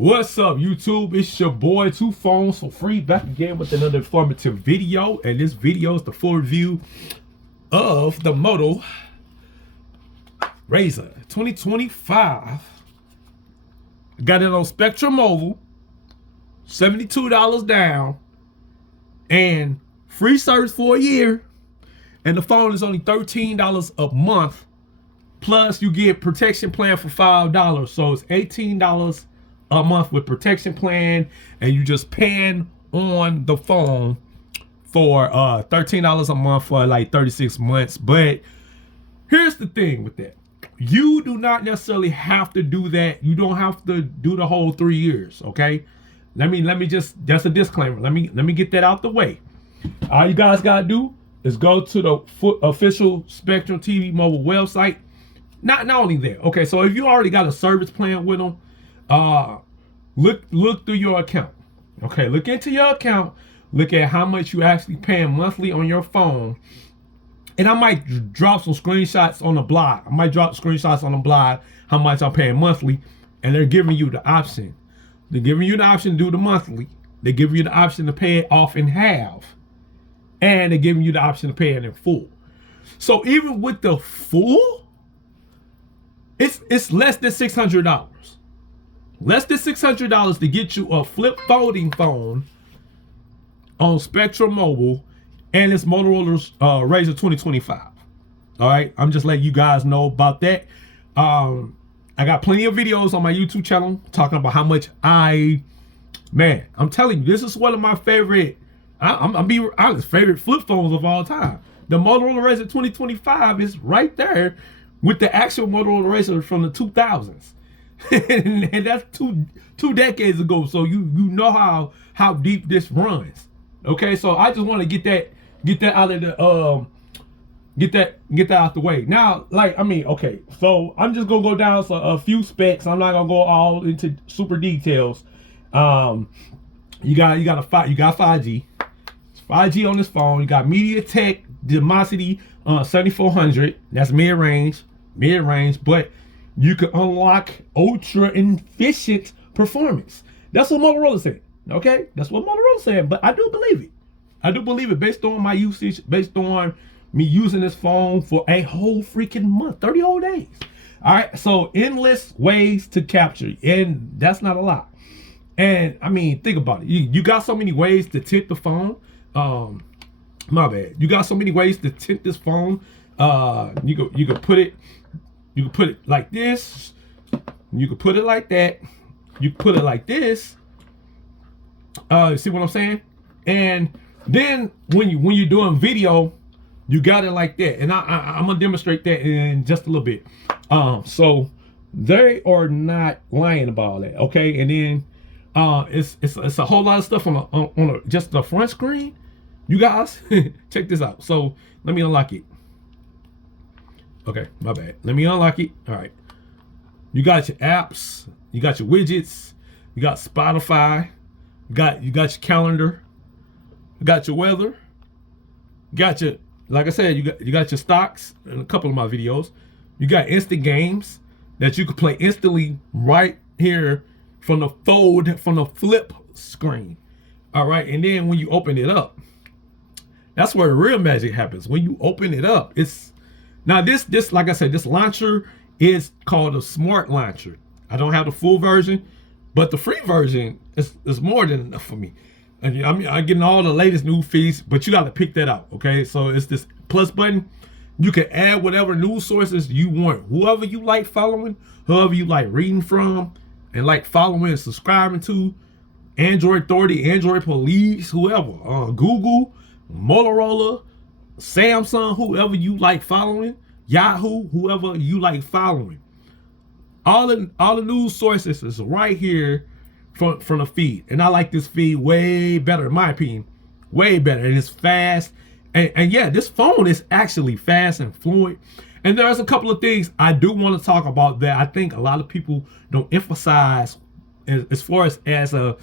What's up, YouTube? It's your boy, Two Phones for Free, back again with another informative video. And this video is the full review of the Moto Razr 2025. Got it on Spectrum Mobile, $72 down, and free service for a year. And the phone is only $13 a month. Plus, you get protection plan for $5. So it's $18 a month with protection plan, and you just paying on the phone for $13 a month for like 36 months. But here's the thing with that. You do not necessarily have to do that. You don't have to do the whole 3 years, okay? Let me just, that's a disclaimer. Let me get that out the way. All you guys gotta do is go to the official Spectrum TV mobile website. Not only that, okay, so if you already got a service plan with them, look through your account. Okay, look into your account, look at how much you actually paying monthly on your phone. And I might drop some screenshots on the blog. How much I'm paying monthly, and they're giving you the option. They're giving you the option to do the monthly. They give you the option to pay it off in half. And they're giving you the option to pay it in full. So even with the full, it's less than $600. Less than $600 to get you a flip folding phone on Spectrum Mobile, and it's Motorola's Razr 2025. All right, I'm just letting you guys know about that. I got plenty of videos on my YouTube channel talking about how much I'm telling you, this is one of my favorite, I'm being honest, favorite flip phones of all time. The Motorola Razr 2025 is right there with the actual Motorola Razr from the 2000s. And that's two decades ago, so you know how deep this runs. Okay, so I just want to get that out of the get that out the way. Now, okay, so I'm just gonna go down a few specs. I'm not gonna go all into super details. You got 5G. It's 5G on this phone. You got MediaTek Dimensity 7400. That's mid-range, but you can unlock ultra efficient performance. That's what Motorola said. Okay, that's what Motorola said. But I do believe it. I do believe it based on my usage, based on me using this phone for a whole freaking month, 30 whole days. All right, so endless ways to capture, and that's not a lot. And I mean, think about it. You got so many ways to tint the phone. My bad. You got so many ways to tint this phone. You could put it like this. You could put it like that. You put it like this. See what I'm saying? And then when you're doing video, you got it like that. And I'm gonna demonstrate that in just a little bit. So they are not lying about all that, okay? And then it's a whole lot of stuff on just the front screen. You guys, check this out. So let me unlock it. Okay, my bad. Let me unlock it. All right. You got your apps. You got your widgets. You got Spotify. You got your calendar. You got your weather. You got your, like I said, you got your stocks in a couple of my videos. You got instant games that you can play instantly right here from the flip screen. All right, and then when you open it up, that's where the real magic happens. When you open it up, now this like I said, this launcher is called a smart launcher. I don't have the full version, but the free version is more than enough for me. And I'm getting all the latest new feeds, but you got to pick that out, okay? So it's this plus button. You can add whatever news sources you want. Whoever you like following, whoever you like reading from, and like following and subscribing to, Android Authority, Android Police, whoever, Google, Motorola, Samsung, whoever you like following, Yahoo, whoever you like following. All the news sources is right here from the feed. And I like this feed way better, in my opinion. Way better. And it's fast. And yeah, this phone is actually fast and fluid. And there's a couple of things I do want to talk about that I think a lot of people don't emphasize as far as a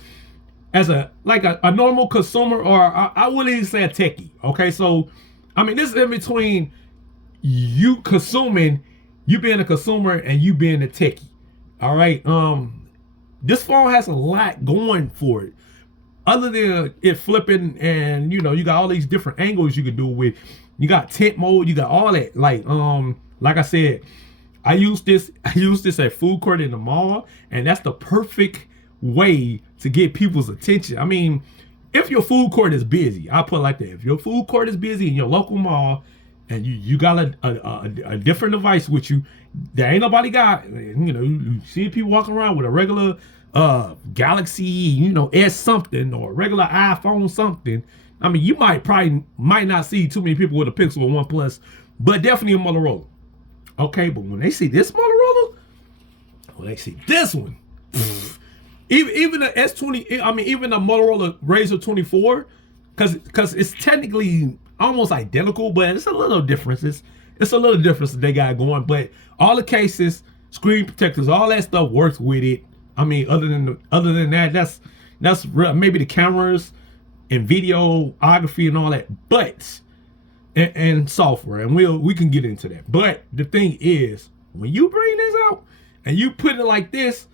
normal consumer, or I wouldn't even say a techie. Okay, so I mean, this is in between you consuming, you being a consumer, and you being a techie. All right. this phone has a lot going for it. Other than it flipping, and you know, you got all these different angles you can do with. You got tint mode, you got all that. Like I said, I use this at food court in the mall, and that's the perfect way to get people's attention. I mean, if your food court is busy, I'll put it like that. If your food court is busy in your local mall, and you got a different device with you, there ain't nobody got, you know, you see people walking around with a regular Galaxy, you know, S something, or a regular iPhone something. I mean, you might not see too many people with a Pixel or OnePlus, but definitely a Motorola. Okay, but when they see this Motorola, when they see this one, even the S20, I mean, even the Motorola Razr 24, because it's technically almost identical, but it's a little difference. It's a little difference that they got going, but all the cases, screen protectors, all that stuff works with it. I mean, other than that, that's real, maybe the cameras and videography and all that, but and software, and we can get into that. But the thing is, when you bring this out and you put it like this,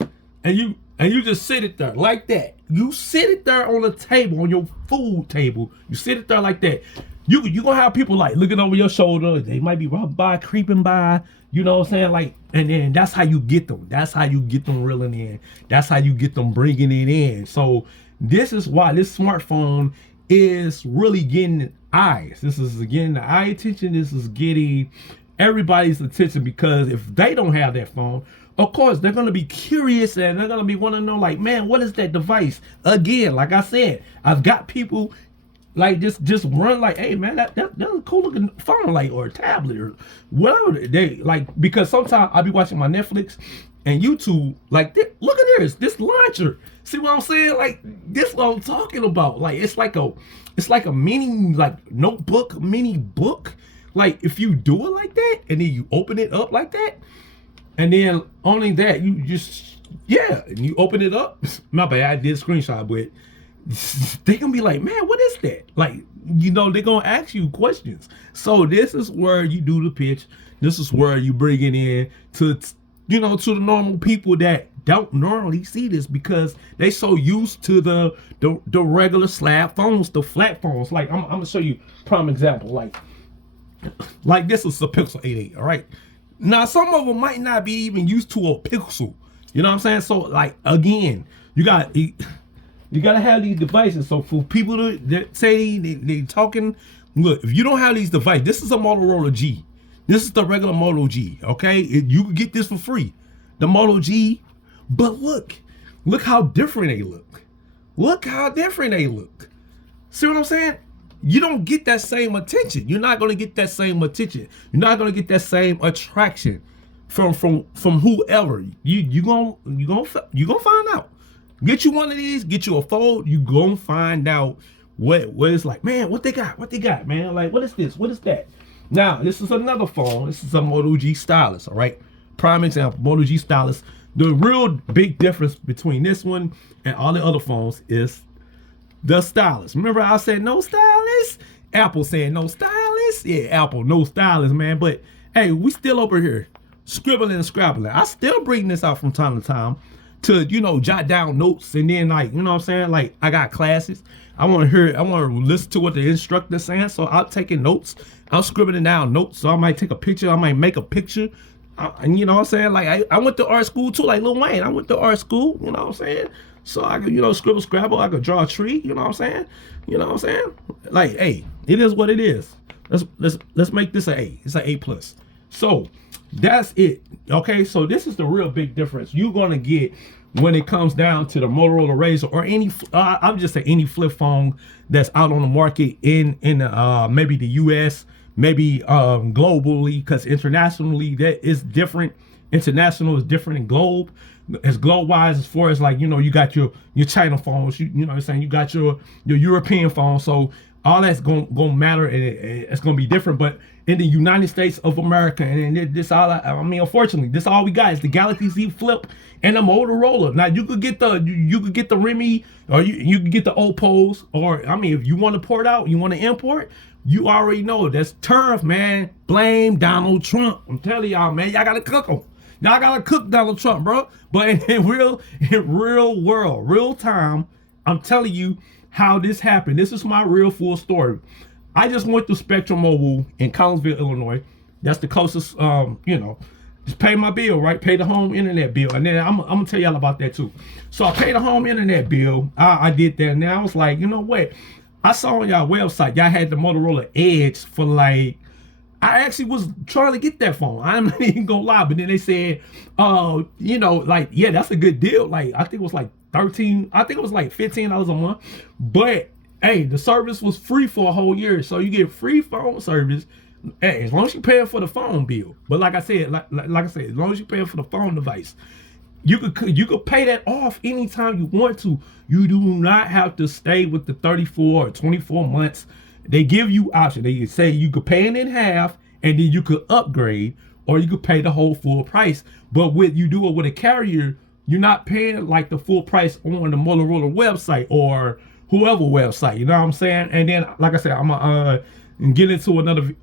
and you just sit it there like that, you sit it there on the table, on your food table, you sit it there like that. You gonna have people like looking over your shoulder. They might be walking by, creeping by. You know what I'm saying? Like, and then that's how you get them. That's how you get them reeling in. That's how you get them bringing it in. So this is why this smartphone is really getting eyes. This is getting the eye attention. This is getting everybody's attention, because if they don't have that phone, of course they're gonna be curious, and they're gonna be want to know, like, man, what is that device? Again, like I said, I've got people like just run like, hey man, that's a cool looking phone, like, or a tablet or whatever they like, because sometimes I'll be watching my Netflix and YouTube, like, look at this launcher. See what I'm saying? Like, this is what I'm talking about. Like, it's like a mini, like, notebook, mini book. Like, if you do it like that, and then you open it up like that, and then only that, you just, yeah, and you open it up. My bad, I did a screenshot, but they gonna be like, man, what is that? Like, you know, they're gonna ask you questions. So this is where you do the pitch. This is where you bring it in to, you know, to the normal people that don't normally see this, because they so used to the regular slab phones, the flat phones. Like, I'm gonna show you a prime example. Like this is a Pixel 8a, all right? Now, some of them might not be even used to a Pixel. You know what I'm saying? So, like, again, you gotta have these devices. So for people that say they talking, look, if you don't have these devices, this is a Motorola G. This is the regular Moto G, okay? You can get this for free, the Moto G. But look how different they look. Look how different they look. See what I'm saying? You don't get that same attention. You're not gonna get that same attention. You're not gonna get that same attraction from whoever. You gonna find out. Get you one of these, get you a fold, you gonna find out what it's like. Man, what they got, man? Like, what is this? What is that? Now, this is another phone. This is a Moto G stylus, all right? Prime example, Moto G stylus. The real big difference between this one and all the other phones is the stylus. Remember I said no stylus? Apple saying no stylus? Yeah, Apple, no stylus, man. But hey, we still over here scribbling and scrabbling. I still bring this out from time to time to, you know, jot down notes, and then, like, you know what I'm saying? Like, I got classes. I want to listen to what the instructor's saying. So I'm taking notes. I'm scribbling down notes. So I might take a picture. I might make a picture. And you know what I'm saying? Like, I went to art school too, like Lil Wayne. I went to art school, you know what I'm saying? So I could, you know, scribble, scrabble. I could draw a tree, you know what I'm saying? You know what I'm saying? Like, hey, it is what it is. Let's make this an A. It's an A+. So that's it. Okay, so this is the real big difference you're gonna get when it comes down to the Motorola Razr, or any, I'm just saying, any flip phone that's out on the market in maybe the US, maybe globally, because internationally that is different. International is different than globe. As globe wise, as far as, like, you know, you got your China phones, you know what I'm saying, you got your European phones, so all that's gonna matter, and it's gonna be different. But in the United States of America, and this all, I mean, unfortunately, this all we got is the Galaxy Z Flip and the Motorola. Now you could get the Remy, or you could get the Oppos, or, I mean, if you want to port out, you want to import, you already know that's turf, man. Blame Donald Trump. I'm telling y'all, man, y'all gotta cook them. Y'all gotta cook Donald Trump, bro. But in real world, real time, I'm telling you how this happened. This is my real full story. I just went to Spectrum Mobile in Collinsville, Illinois. That's the closest, just pay my bill, right? Pay the home internet bill. And then I'm gonna tell y'all about that too. So I paid the home internet bill. I did that. And I was like, you know what? I saw on y'all website, y'all had the Motorola Edge for like, I actually was trying to get that phone. I'm not even gonna lie. But then they said, yeah, that's a good deal. Like, I think it was like $15 a month. But hey, the service was free for a whole year. So you get free phone service. Hey, as long as you pay for the phone bill. But like I said, like I said, as long as you pay for the phone device, you could pay that off anytime you want to. You do not have to stay with the 34 or 24 months. They give you option. They say you could pay it in half and then you could upgrade, or you could pay the whole full price. But with you do it with a carrier, you're not paying like the full price on the Motorola website or whoever website. You know what I'm saying? And then, like I said, I'm gonna get into another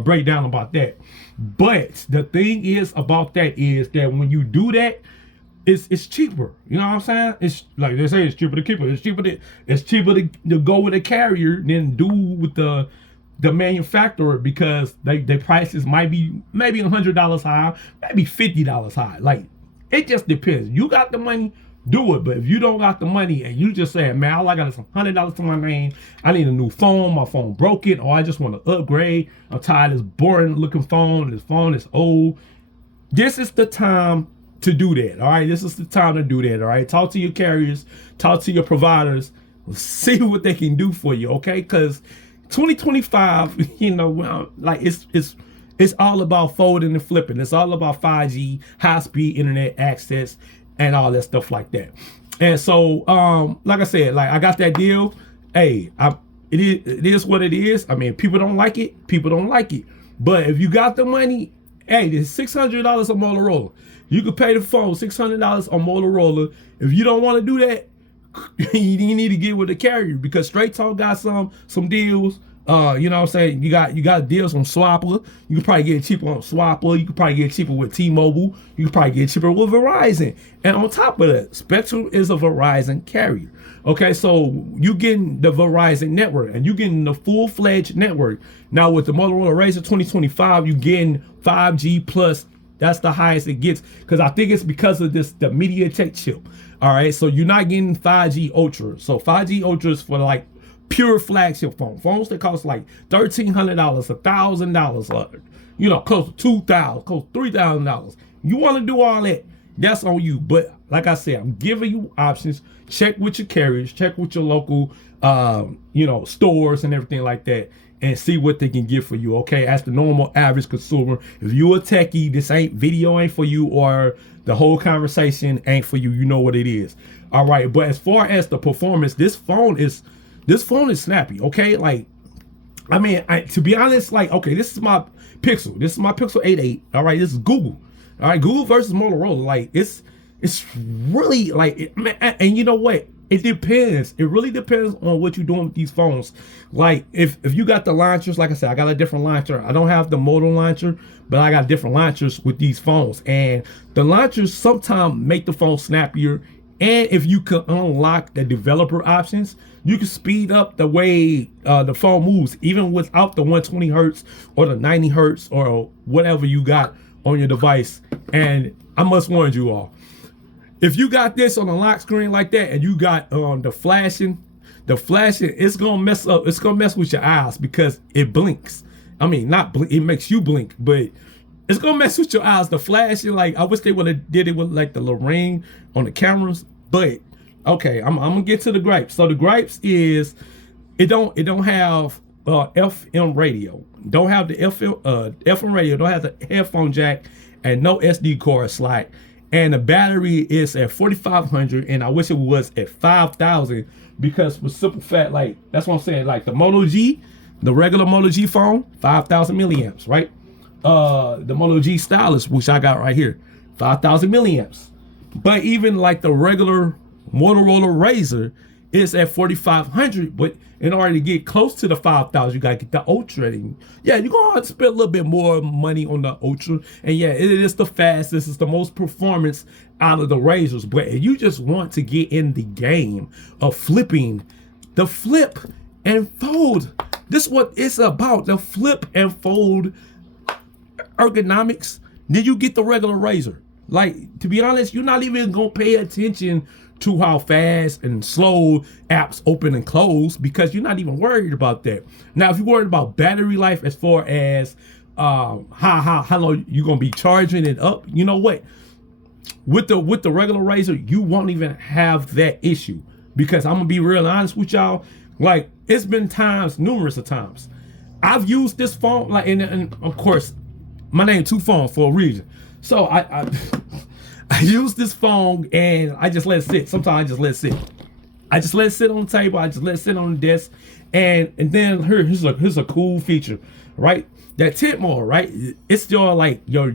breakdown about that. But the thing is about that is that when you do that, it's cheaper. You know what I'm saying? It's like they say, it's cheaper to keep it. It's cheaper to go with a carrier than do with the manufacturer, because their prices might be maybe $100 high, maybe $50 high. Like, it just depends. You got the money, do it. But if you don't got the money and you just say, man, all I got is $100 to my name, I need a new phone, my phone broke it, or I just want to upgrade, I'm tired of this boring looking phone, this phone is old, this is the time to do that. All right, this is the time to do that. All right, talk to your carriers, talk to your providers, see what they can do for you. Okay, because 2025, like it's all about folding and flipping. It's all about 5G, high-speed internet access, and all that stuff like that. And so, like I said, like I got that deal. Hey, it is what it is. I mean, people don't like it. People don't like it. But if you got the money, hey, there's $600 on Motorola. You could pay the phone $600 on Motorola. If you don't want to do that, you need to get with a carrier, because Straight Talk got some deals. You know what I'm saying? You got deals on Swapper. You can probably get it cheaper on Swapper. You can probably get it cheaper with T-Mobile. You can probably get it cheaper with Verizon. And on top of that, Spectrum is a Verizon carrier. Okay, so you getting the Verizon network and you getting the full-fledged network. Now with the Motorola Razr 2025, you getting 5G plus. That's the highest it gets, because I think it's because of the MediaTek chip. All right, so you're not getting 5G Ultra. So 5G Ultra is for like pure flagship phones that cost like $1,300, $1,000, close to $2,000, close to $3,000. You want to do all that, that's on you. But like I said, I'm giving you options. Check with your carriers, check with your local, stores and everything like that, and see what they can get for you. Okay, as the normal average consumer, if you a techie, this video ain't for you, or the whole conversation ain't for you. You know what it is. All right, but as far as the performance, this phone is snappy. Okay, like, I mean, to be honest, like, okay, this is my Pixel. This is my Pixel 8a. All right, this is Google. All right, Google versus Motorola. Like, it's really like, and you know what? It depends. It really depends on what you're doing with these phones. Like, if you got the launchers, like I said, I got a different launcher. I don't have the Moto launcher, but I got different launchers with these phones. And the launchers sometimes make the phone snappier. And if you can unlock the developer options, you can speed up the way the phone moves, even without the 120 hertz or the 90 hertz or whatever you got on your device. And I must warn you all, if you got this on a lock screen like that and you got the flashing, it's gonna mess up. It's gonna mess with your eyes because it blinks. I mean, not blink, it makes you blink, but it's gonna mess with your eyes. The flashing, like, I wish they would have did it with like the little ring on the cameras. But okay, I'm gonna get to the gripes. So the gripes is it don't have FM radio. Don't have the FM radio. Don't have the headphone jack, and no SD card slot. And the battery is at 4,500, and I wish it was at 5,000, because with simple fact, like, that's what I'm saying. Like the Moto G, the regular Moto G phone, 5,000 milliamps, right? The Moto G Stylus, which I got right here, 5,000 milliamps. But even like the regular Motorola Razr it's at 4,500, but in order to get close to the 5,000, you gotta get the Ultra. And yeah, you're gonna have to spend a little bit more money on the Ultra. And yeah, it is the fastest, it's the most performance out of the Razrs. But if you just want to get in the game of flipping, the flip and fold, this is what it's about, the flip and fold ergonomics. Then you get the regular Razr. Like, to be honest, you're not even gonna pay attention to how fast and slow apps open and close because you're not even worried about that. Now, if you're worried about battery life as far as how long you're gonna be charging it up, you know what? With the regular Razr, you won't even have that issue because I'm gonna be real honest with y'all. Like, it's been times, numerous of times, I've used this phone, like, and of course, my name 2 Phones for a reason. So I use this phone and I just let it sit. Sometimes I just let it sit. I just let it sit on the table. I just let it sit on the desk. And then here's a cool feature, right? That tent mode, right? It's your like your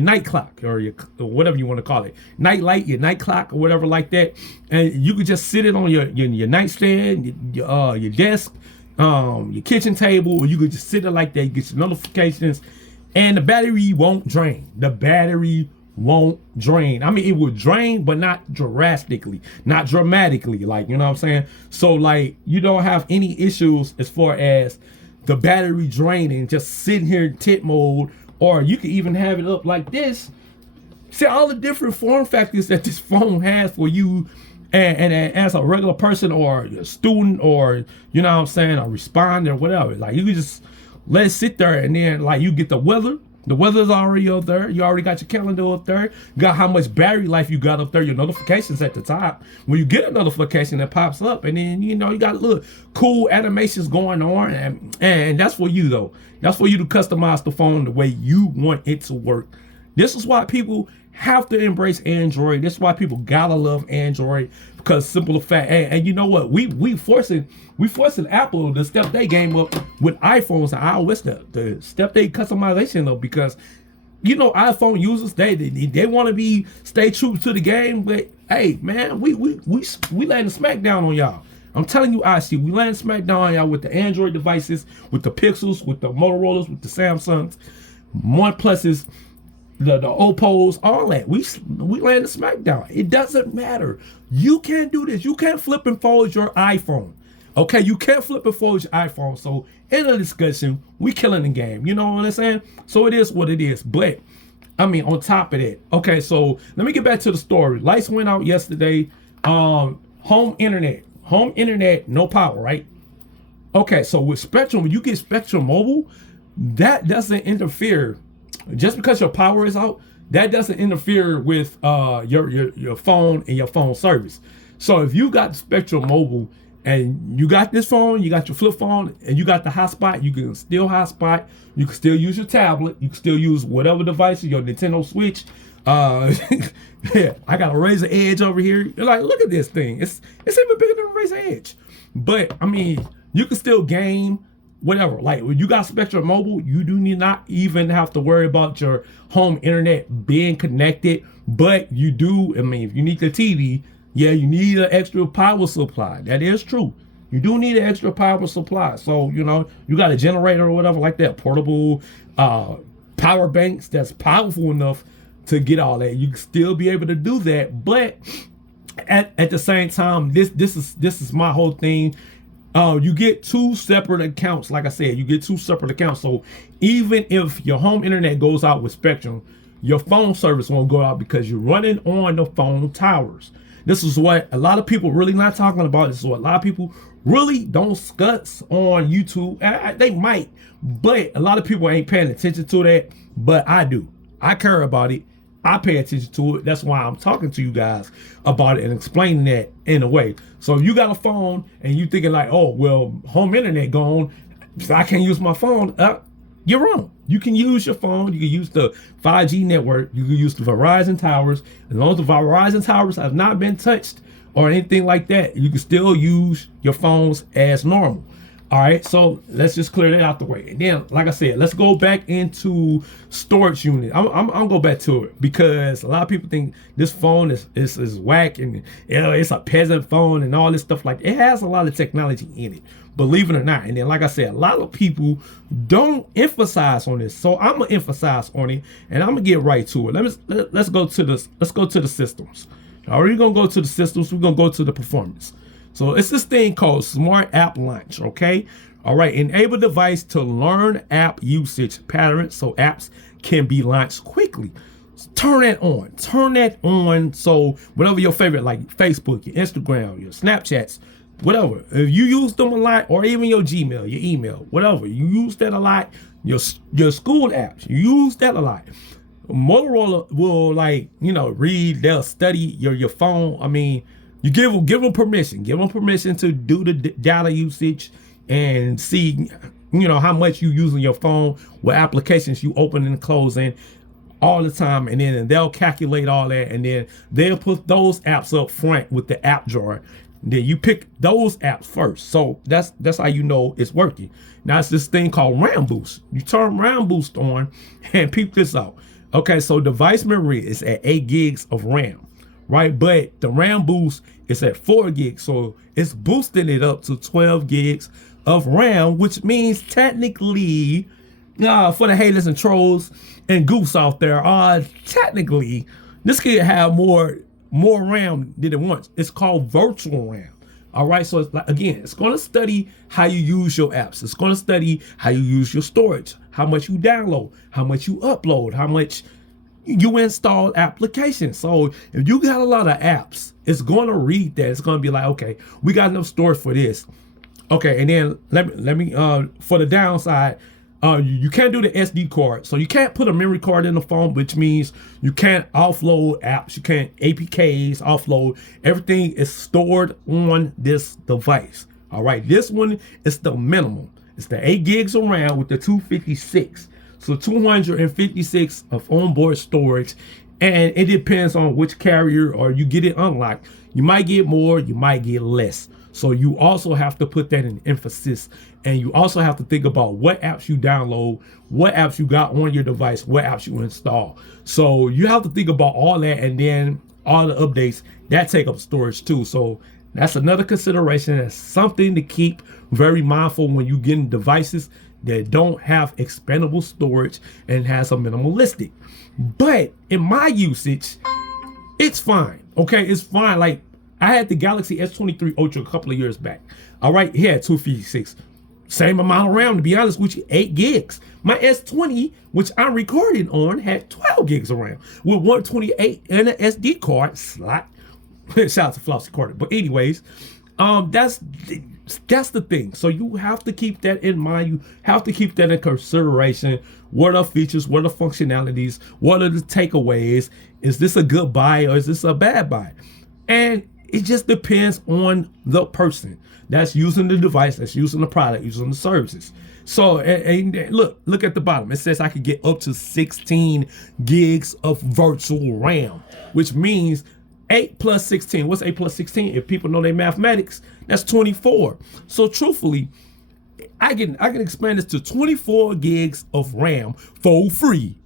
night clock or whatever you want to call it, night light, your night clock or whatever like that. And you could just sit it on your nightstand, your desk, your kitchen table, or you could just sit it like that. You get your notifications, and the battery won't drain. The battery won't drain. I mean, it will drain, but not drastically, not dramatically, like, you know what I'm saying? So like, you don't have any issues as far as the battery draining, just sitting here in tent mode, or you can even have it up like this. See all the different form factors that this phone has for you, and as a regular person or a student, or, you know what I'm saying, a responder or whatever. Like, you can just let it sit there, and then like you get the weather. The weather's already up there. You already got your calendar up there. You got how much battery life you got up there. Your notifications at the top. When you get a notification that pops up, and then, you know, you got little cool animations going on, and that's for you though. That's for you to customize the phone the way you want it to work. This is why people have to embrace Android. This is why people gotta love Android, because simple fact. And you know what? We forcing Apple to step their game up with iPhones and iOS to step their customization up, because you know iPhone users they want to stay true to the game. But hey man, we laying the smack down on y'all. I'm telling you, we laying smack down on y'all with the Android devices, with the Pixels, with the Motorola's, with the Samsungs, OnePluses, the Oppos, all that. We laying the smack down. It doesn't matter. You can't do this. You can't flip and fold your iPhone. Okay, you can't flip and fold your iPhone. So in the discussion, we killing the game. You know what I'm saying? So it is what it is. But I mean, on top of that, okay, so let me get back to the story. Lights went out yesterday. Home internet, no power, right? Okay, so with Spectrum, when you get Spectrum Mobile, that doesn't interfere. Just because your power is out, that doesn't interfere with your phone and your phone service. So if you got Spectrum Mobile and you got this phone, you got your flip phone, and you got the hotspot, you can still hotspot. You can still use your tablet. You can still use whatever device, your Nintendo Switch. Yeah, I got a Razr Edge over here. You're like, look at this thing. It's even bigger than a Razr Edge. But I mean, you can still game. Whatever, like when you got Spectrum Mobile, you do not even have to worry about your home internet being connected. But you do, I mean, if you need the TV, yeah, you need an extra power supply. That is true. You do need an extra power supply. So, you know, you got a generator or whatever like that, portable power banks that's powerful enough to get all that. You can still be able to do that. But at the same time, this is my whole thing. You get 2 separate accounts. Like I said, you get 2 separate accounts. So even if your home internet goes out with Spectrum, your phone service won't go out because you're running on the phone towers. This is what a lot of people really not talking about. This is what a lot of people really don't discuss on YouTube. They might, but a lot of people ain't paying attention to that. But I do. I care about it. I pay attention to it. That's why I'm talking to you guys about it and explaining that in a way. So if you got a phone and you thinking like, oh, well, home internet gone, so I can't use my phone. You're wrong. You can use your phone. You can use the 5G network. You can use the Verizon towers. As long as the Verizon towers have not been touched or anything like that, you can still use your phones as normal. All right, so let's just clear that out the way. And then, like I said, let's go back into storage unit. I'm gonna go back to it because a lot of people think this phone is whack and it's a peasant phone and all this stuff. Like, it has a lot of technology in it, believe it or not. And then, like I said, a lot of people don't emphasize on this, so I'm gonna emphasize on it, and I'm gonna get right to it. Let's go to the systems. All right, we're gonna go to the systems. We're gonna go to the performance. So it's this thing called Smart App Launch, okay? All right, enable device to learn app usage patterns so apps can be launched quickly. Turn that on. So whatever your favorite, like Facebook, your Instagram, your Snapchats, whatever. If you use them a lot, or even your Gmail, your email, whatever, you use that a lot, your school apps, you use that a lot. Motorola will, like, read, they'll study your phone. I mean, you give them permission. Give them permission to do the data usage and see, how much you using your phone, what applications you open and closing all the time, and then they'll calculate all that, and then they'll put those apps up front with the app drawer. Then you pick those apps first. So that's how you know it's working. Now it's this thing called RAM boost. You turn RAM boost on and peep this out. Okay, so device memory is at 8 gigs of RAM. Right, but the RAM boost is at 4 gigs, so it's boosting it up to 12 gigs of RAM, which means technically, for the haters and trolls and goofs out there, technically this could have more RAM than it wants. It's called virtual RAM. All right, so it's like, again, it's going to study how you use your apps. It's going to study how you use your storage, how much you download, how much you upload, how much you install applications. So if you got a lot of apps, it's going to read that. It's going to be like, okay, we got enough storage for this. Okay, and then let me for the downside, you can't do the SD card. So you can't put a memory card in the phone, which means you can't offload apps. You can't APKs offload. Everything is stored on this device. All right, this one is the minimum. It's the 8 gigs of RAM with the 256. So 256 of onboard storage, and it depends on which carrier or you get it unlocked. You might get more, you might get less. So you also have to put that in emphasis, and you also have to think about what apps you download, what apps you got on your device, what apps you install. So you have to think about all that, and then all the updates that take up storage too. So that's another consideration. That's something to keep very mindful when you get in devices that don't have expandable storage and has a minimalistic. But in my usage, it's fine. Okay, it's fine. Like, I had the Galaxy S23 Ultra a couple of years back. All right, it had 256. Same amount of RAM, to be honest with you, 8 gigs. My S20, which I'm recording on, had 12 gigs of RAM with 128 and an SD card slot. Shout out to Flossy Carter. But anyways, that's the thing. So you have to keep that in mind. You have to keep that in consideration. What are features? What are functionalities? What are the takeaways? Is this a good buy or is this a bad buy? And it just depends on the person that's using the device, that's using the product, using the services. So, and look at the bottom. It says I could get up to 16 gigs of virtual RAM, which means 8 plus 16. What's 8 plus 16? If people know their mathematics, that's 24. So truthfully, I can expand this to 24 gigs of RAM for free.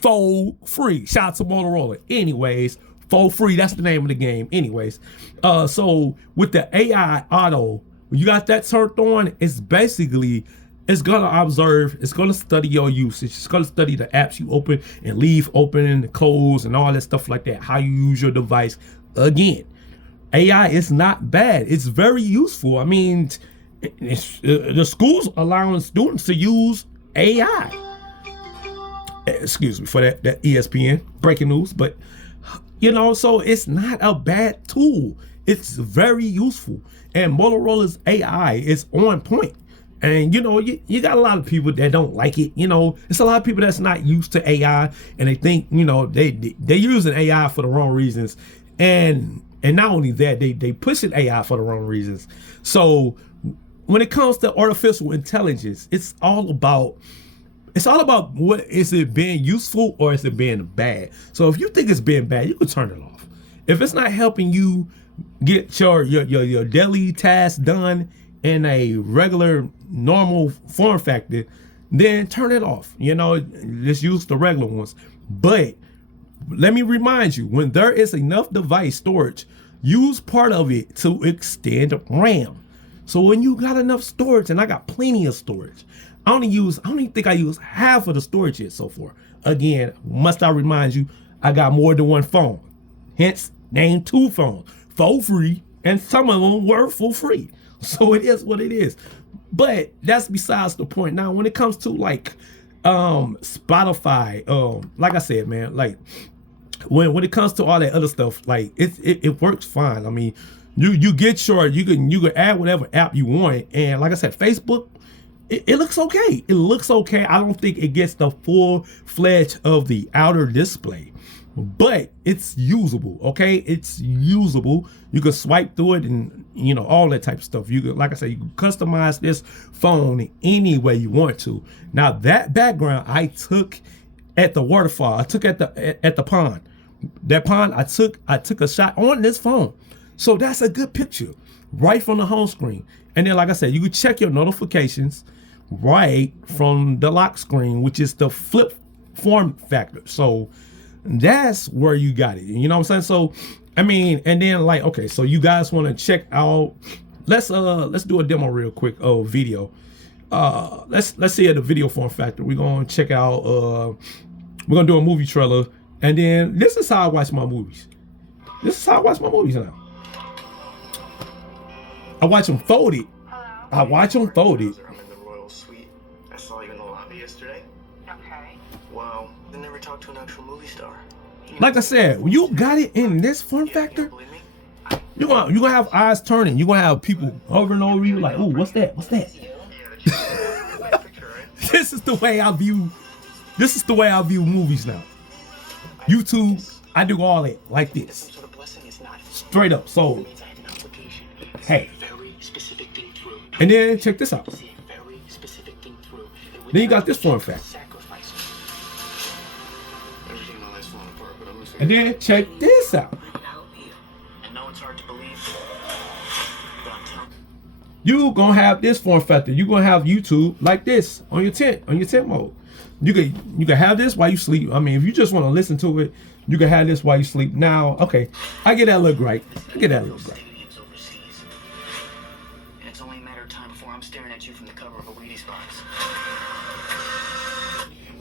For free. Shout out to Motorola. Anyways, for free. That's the name of the game. Anyways, so with the AI auto, when you got that turned on, it's basically, it's gonna observe, it's gonna study your usage, it's gonna study the apps you open and leave open and close and all that stuff like that, how you use your device. Again, AI is not bad, it's very useful. I mean, the school's allowing students to use AI. Excuse me for that ESPN breaking news, but so it's not a bad tool. It's very useful, and Motorola's AI is on point. And you got a lot of people that don't like it. It's a lot of people that's not used to AI, and they think they're using AI for the wrong reasons, and not only that, they pushing AI for the wrong reasons. So when it comes to artificial intelligence, it's all about what is it being useful or is it being bad. So if you think it's being bad, you can turn it off. If it's not helping you get your daily tasks done in a regular normal form factor, then turn it off. You know, just use the regular ones. But let me remind you, when there is enough device storage, use part of it to extend RAM. So when you got enough storage, and I got plenty of storage, I don't even think I use half of the storage yet so far. Again, must I remind you, I got more than one phone. Hence, name 2 phones for free, and some of them were for free. So it is what it is. But that's besides the point. Now, when it comes to like Spotify, like I said, man, like when it comes to all that other stuff, like it works fine. I mean, you get your you can add whatever app you want, and like I said, Facebook, it looks okay. It looks okay. I don't think it gets the full-fledged of the outer display, but it's usable. Okay, it's usable. You can swipe through it, and you know, all that type of stuff. You can, like I said, you can customize this phone any way you want to. Now, that background I took at the waterfall. I took at the pond. That pond, I took a shot on this phone. So that's a good picture right from the home screen. And then, like I said, you can check your notifications right from the lock screen, which is the flip form factor. So that's where you got it. You know what I'm saying? So, I mean, and then like, okay, so you guys want to check out, let's do a demo real quick of video. Let's see at the video form factor. We're going to check out, we're going to do a movie trailer. And then this is how I watch my movies. This is how I watch my movies now. I watch them folded. I watch them folded. I'm in the royal suite. I saw you in the lobby yesterday. Okay. Wow, I never talked to an actual movie star. Like I said, when you got it in this form factor, you're gonna have eyes turning. You're gonna have people hovering over you like, "Ooh, what's that? What's that?" This is the way I view. This is the way I view movies now. YouTube, I do all that like this, straight up. So, hey, and then check this out. Then you got this form factor. And then check this out. You gonna have this form factor. You gonna have YouTube like this on your tent mode. You can have this while you sleep. I mean, if you just want to listen to it, you can have this while you sleep. Now, okay, I get that look right. I get that look right. It's only a matter of time before I'm staring at you from the cover of a Wheaties box.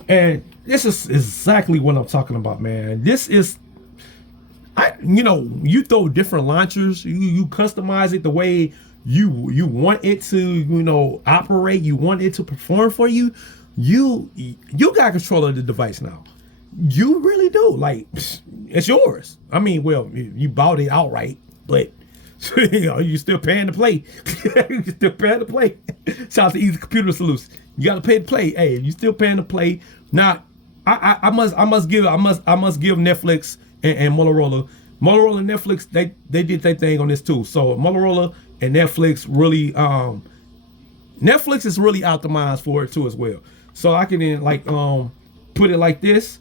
And this is exactly what I'm talking about, man. This is, you know, you throw different launchers. You customize it the way you want it to, you know, operate. You want it to perform for you. You got control of the device now. You really do. Like, it's yours. I mean, well, you bought it outright, but you know, you still paying to play. You still paying to play. Shout out to Easy Computer Solutions. You got to pay to play. Hey, you still paying to play. Now, I must give Netflix and Motorola and Netflix. They did their thing on this too. So Motorola and Netflix really Netflix is really optimized for it too as well. So I can then like put it like this,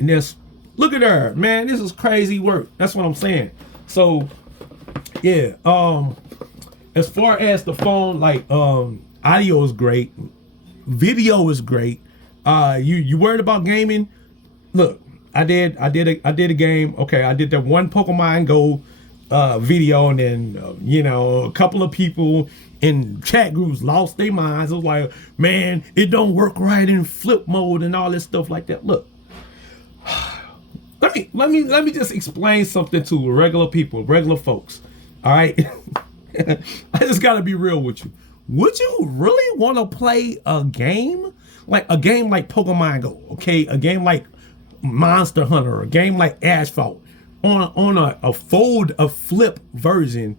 and just look at her, man. This is crazy work. That's what I'm saying. So yeah, as far as the phone, like audio is great, video is great. You worried about gaming? Look, I did a game. Okay, I did that one Pokemon Go video, and then you know, a couple of people in chat groups lost their minds. It was like, man, it don't work right in flip mode and all this stuff like that. Look, let me just explain something to regular people, regular folks. All right, I just gotta be real with you. Would you really want to play a game like Pokemon Go? Okay, a game like Monster Hunter, a game like Asphalt on a flip version,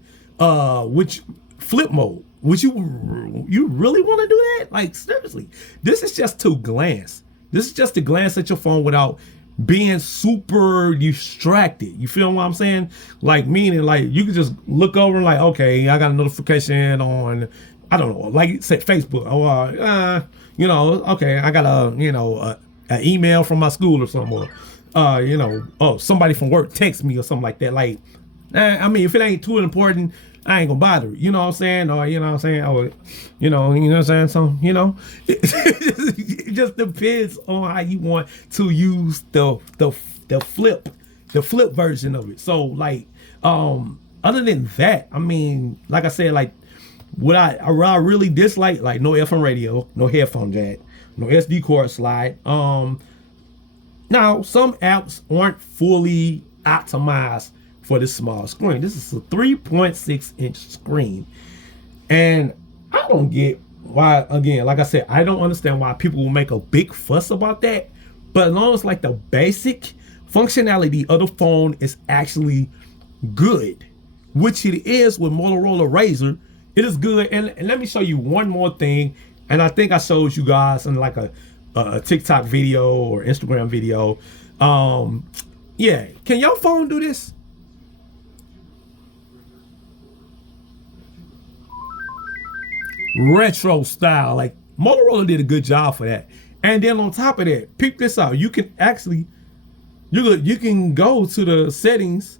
which flip mode. Would you really want to do that? Like, seriously, this is just to glance. This is just to glance at your phone without being super distracted. You feel what I'm saying? Like, meaning like you can just look over and like, okay, I got a notification on, I don't know, like say Facebook, or you know, okay, I got an email from my school or something, or you know, oh, somebody from work text me or something like that. Like, I mean, if it ain't too important, I ain't gonna bother. You know what I'm saying? Or you know what I'm saying? Or you know what I'm saying? So it just depends on how you want to use the flip version of it. So like, other than that, I mean, like I said, like what I really dislike, like no FM radio, no headphone jack, no SD card slide. Now some apps aren't fully optimized for this small screen. This is a 3.6-inch screen, and I don't get why. Again, like I said, I don't understand why people will make a big fuss about that. But as long as like the basic functionality of the phone is actually good, which it is with Motorola Razr, it is good. And let me show you one more thing. And I think I showed you guys in like a TikTok video or Instagram video. Yeah, can your phone do this? Retro style, like Motorola did a good job for that. And then on top of that, peep this out. You can actually, you can go to the settings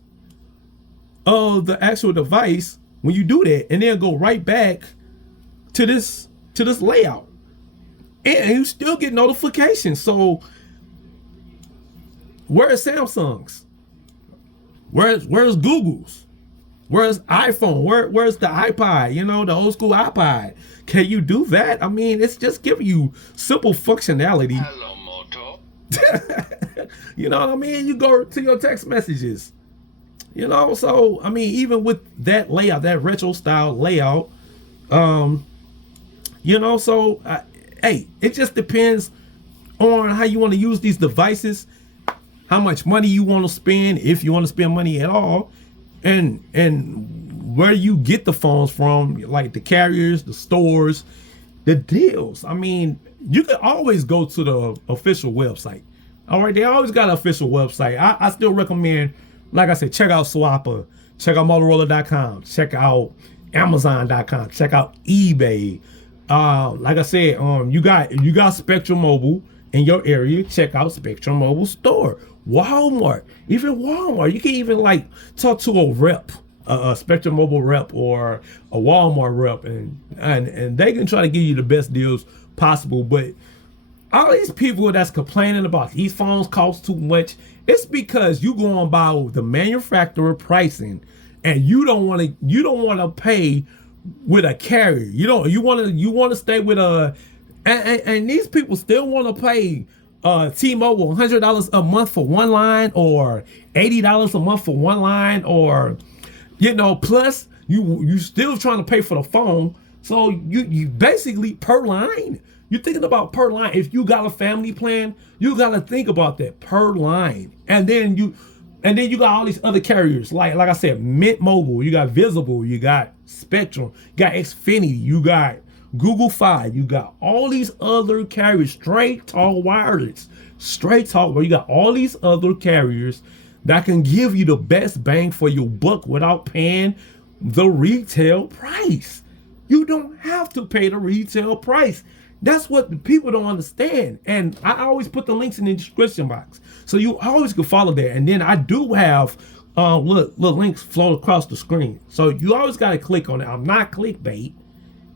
of the actual device when you do that, and then go right back to this layout, and you still get notifications. So where's Samsung's? Where's Google's? Where's iPhone? Where's the iPod? You know, the old school iPod. Can you do that? I mean, it's just giving you simple functionality. Hello, Moto. You know what I mean? You go to your text messages. You know, so I mean, even with that layout, that retro style layout, you know, so hey, it just depends on how you want to use these devices, how much money you want to spend, if you want to spend money at all, and where you get the phones from, like the carriers, the stores, the deals. I mean, you can always go to the official website. All right, they always got an official website. I still recommend, like I said, check out Swapper, check out Motorola.com, check out Amazon.com, check out eBay. Like I said, you got Spectrum Mobile in your area. Check out Spectrum Mobile store. Walmart, even Walmart, you can even like talk to a rep, a Spectrum Mobile rep or a Walmart rep, and they can try to give you the best deals possible. But all these people that's complaining about these phones cost too much, it's because you going by the manufacturer pricing, and you don't want to pay with a carrier. You want to stay with a, and these people still want to pay T-Mobile $100 a month for one line, or $80 a month for one line, or plus you still trying to pay for the phone. So you basically per line. You're thinking about per line. If you got a family plan, you got to think about that per line. And then you got all these other carriers, like I said, Mint Mobile, you got Visible, you got Spectrum, you got Xfinity, you got Google Fi, you got all these other carriers, Straight Talk Wireless, Straight Talk, where you got all these other carriers that can give you the best bang for your buck without paying the retail price. You don't have to pay the retail price. That's what the people don't understand. And I always put the links in the description box, so you always can follow there. And then I do have little links float across the screen, so you always got to click on it. I'm not clickbait.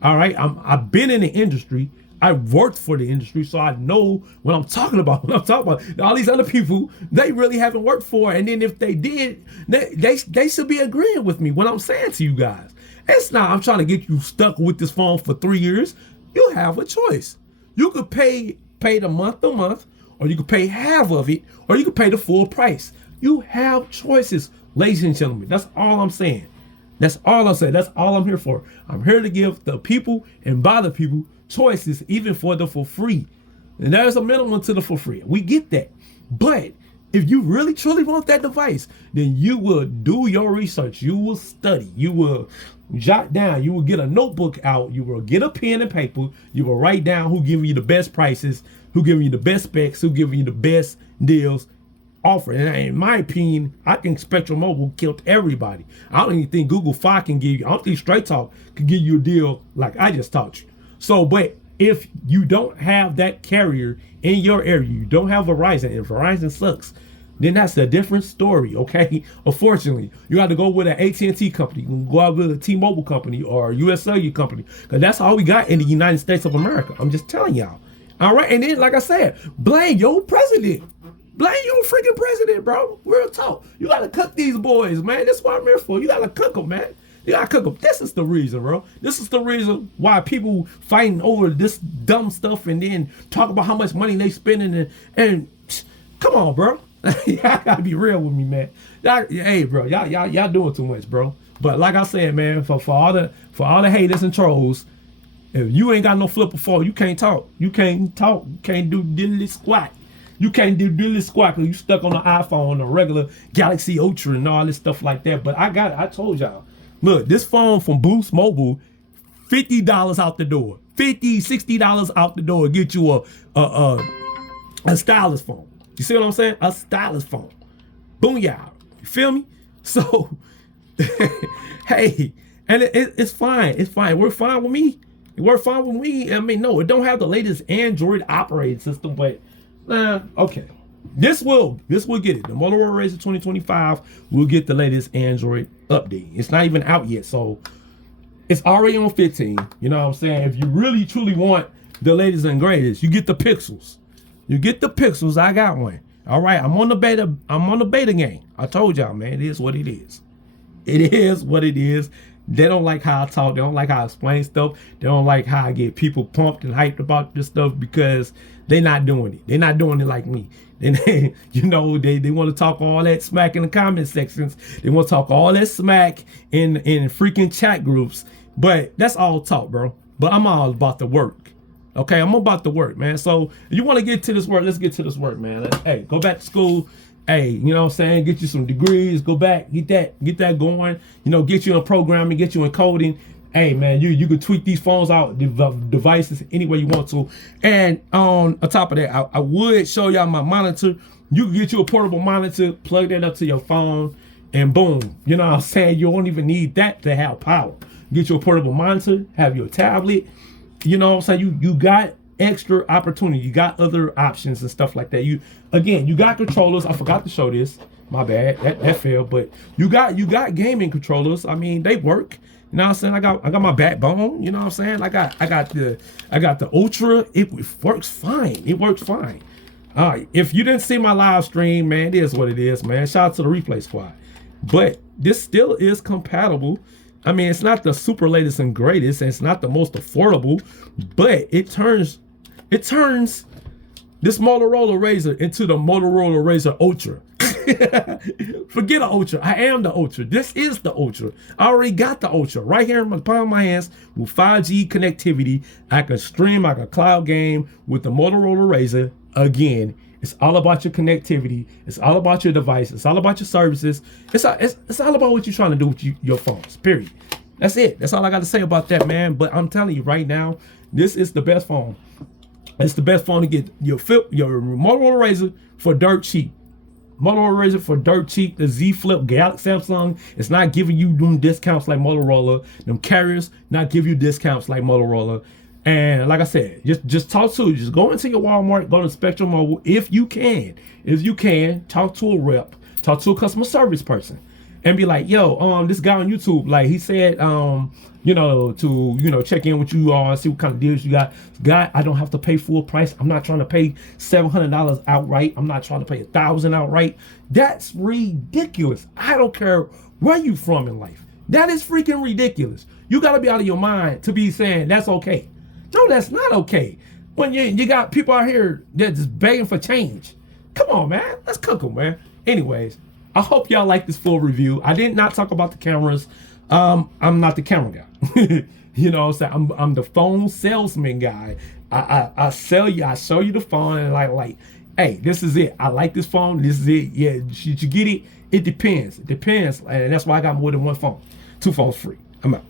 All right, I've been in the industry. I worked for the industry, so I know what I'm talking about. When I'm talking about all these other people, they really haven't worked for it. And then if they did, they should be agreeing with me when I'm saying to you guys. It's not I'm trying to get you stuck with this phone for 3 years. You have a choice. You could pay the month to month, or you could pay half of it, or you could pay the full price. You have choices, ladies and gentlemen. That's all I'm saying. That's all I'm saying. That's all I'm here for. I'm here to give the people and buy the people choices, even for free. And there's a minimum to the for free. We get that. But if you really truly want that device, then you will do your research. You will study. You will jot down. You will get a notebook out. You will get a pen and paper. You will write down who giving you the best prices, who giving you the best specs, who giving you the best deals offer. And in my opinion, I think Spectrum Mobile killed everybody. I don't even think Google Fi can give you, I don't think Straight Talk can give you a deal like I just taught you. So, but if you don't have that carrier in your area, you don't have Verizon, and Verizon sucks, then that's a different story, okay? Unfortunately, you got to go with an AT&T company, you can go out with a T-Mobile company or a US Cellular company, because that's all we got in the United States of America. I'm just telling y'all. All right, and then, like I said, blame your president. Blame your freaking president, bro. Real talk. You got to cook these boys, man. That's what I'm here for. You got to cook them, man. You got to cook them. This is the reason, bro. This is the reason why people fighting over this dumb stuff and then talk about how much money they spending and come on, bro. Y'all gotta be real with me, man. Hey, bro, y'all doing too much, bro. But like I said, man, for all the haters and trolls, if you ain't got no flipper phone, you can't talk. You can't talk. You can't do diddly squat. You can't do diddly squat because you stuck on the iPhone, the regular Galaxy Ultra and all this stuff like that. But I told y'all, look, this phone from Boost Mobile, $50 out the door. $50, $60 out the door. Get you a stylus phone. You see what I'm saying? A stylus phone. Boom, y'all. You feel me? So, hey, and it's fine. It's fine. It works fine with me. It works fine with me. I mean, no, it don't have the latest Android operating system, but okay. This will get it. The Motorola Razr 2025 will get the latest Android update. It's not even out yet, so it's already on 15. You know what I'm saying? If you really truly want the latest and greatest, you get the Pixels. You get the Pixels. I got one. All right, I'm on the beta game. I told y'all, man, it is what it is. It is what it is. They don't like how I talk. They don't like how I explain stuff. They don't like how I get people pumped and hyped about this stuff because they're not doing it. They're not doing it like me. They, you know, they want to talk all that smack in the comment sections. They want to talk all that smack in freaking chat groups. But that's all talk, bro. But I'm all about the work. Okay, I'm about to work, man. So if you want to get to this work, let's get to this work, man. Hey, go back to school. Hey, you know what I'm saying? Get you some degrees. Go back, get that going. You know, get you in programming, get you in coding. Hey, man, you can tweak these phones out, devices any way you want to. And on top of that, I would show y'all my monitor. You can get you a portable monitor, plug that up to your phone, and boom. You know what I'm saying? You don't even need that to have power. Get you a portable monitor, have your tablet. You know what I'm saying? You got extra opportunity. You got other options and stuff like that. You got controllers. I forgot to show this. My bad. That failed. But you got gaming controllers. I mean, they work. You know what I'm saying? I got my backbone. You know what I'm saying? I got the Ultra. It works fine. It works fine. All right. If you didn't see my live stream, man, it is what it is, man. Shout out to the replay squad. But this still is compatible. I mean, it's not the super latest and greatest, and it's not the most affordable, but it turns this Motorola Razr into the Motorola Razr Ultra. Forget an Ultra. I am the Ultra. This is the Ultra. I already got the Ultra right here in the palm of my hands with 5G connectivity. I can stream, I can cloud game with the Motorola Razr. Again, it's all about your connectivity. It's all about your device. It's all about your services. It's all about what you're trying to do with your phones, period. That's it. That's all I got to say about that, man. But I'm telling you right now, this is the best phone. It's the best phone to get your Motorola Razr for dirt cheap. Motorola Razr for dirt cheap. The Z Flip Galaxy Samsung is not giving you them discounts like Motorola. Them carriers not give you discounts like Motorola. And like I said, just go into your Walmart, go to Spectrum Mobile if you can, talk to a rep, talk to a customer service person, and be like, yo, this guy on YouTube, like he said, to check in with you all, see what kind of deals you got. Guy, I don't have to pay full price. I'm not trying to pay $700 outright. I'm not trying to pay $1,000 outright. That's ridiculous. I don't care where you from in life. That is freaking ridiculous. You got to be out of your mind to be saying that's okay. No, that's not okay. When you got people out here that's begging for change. Come on, man. Let's cook them, man. Anyways, I hope y'all like this full review. I did not talk about the cameras. I'm not the camera guy. You know what I'm saying? I'm the phone salesman guy. I sell you, I show you the phone and like, hey, this is it. I like this phone. This is it. Yeah, should you get it? It depends. It depends. And that's why I got more than one phone. 2 phones free. I'm out.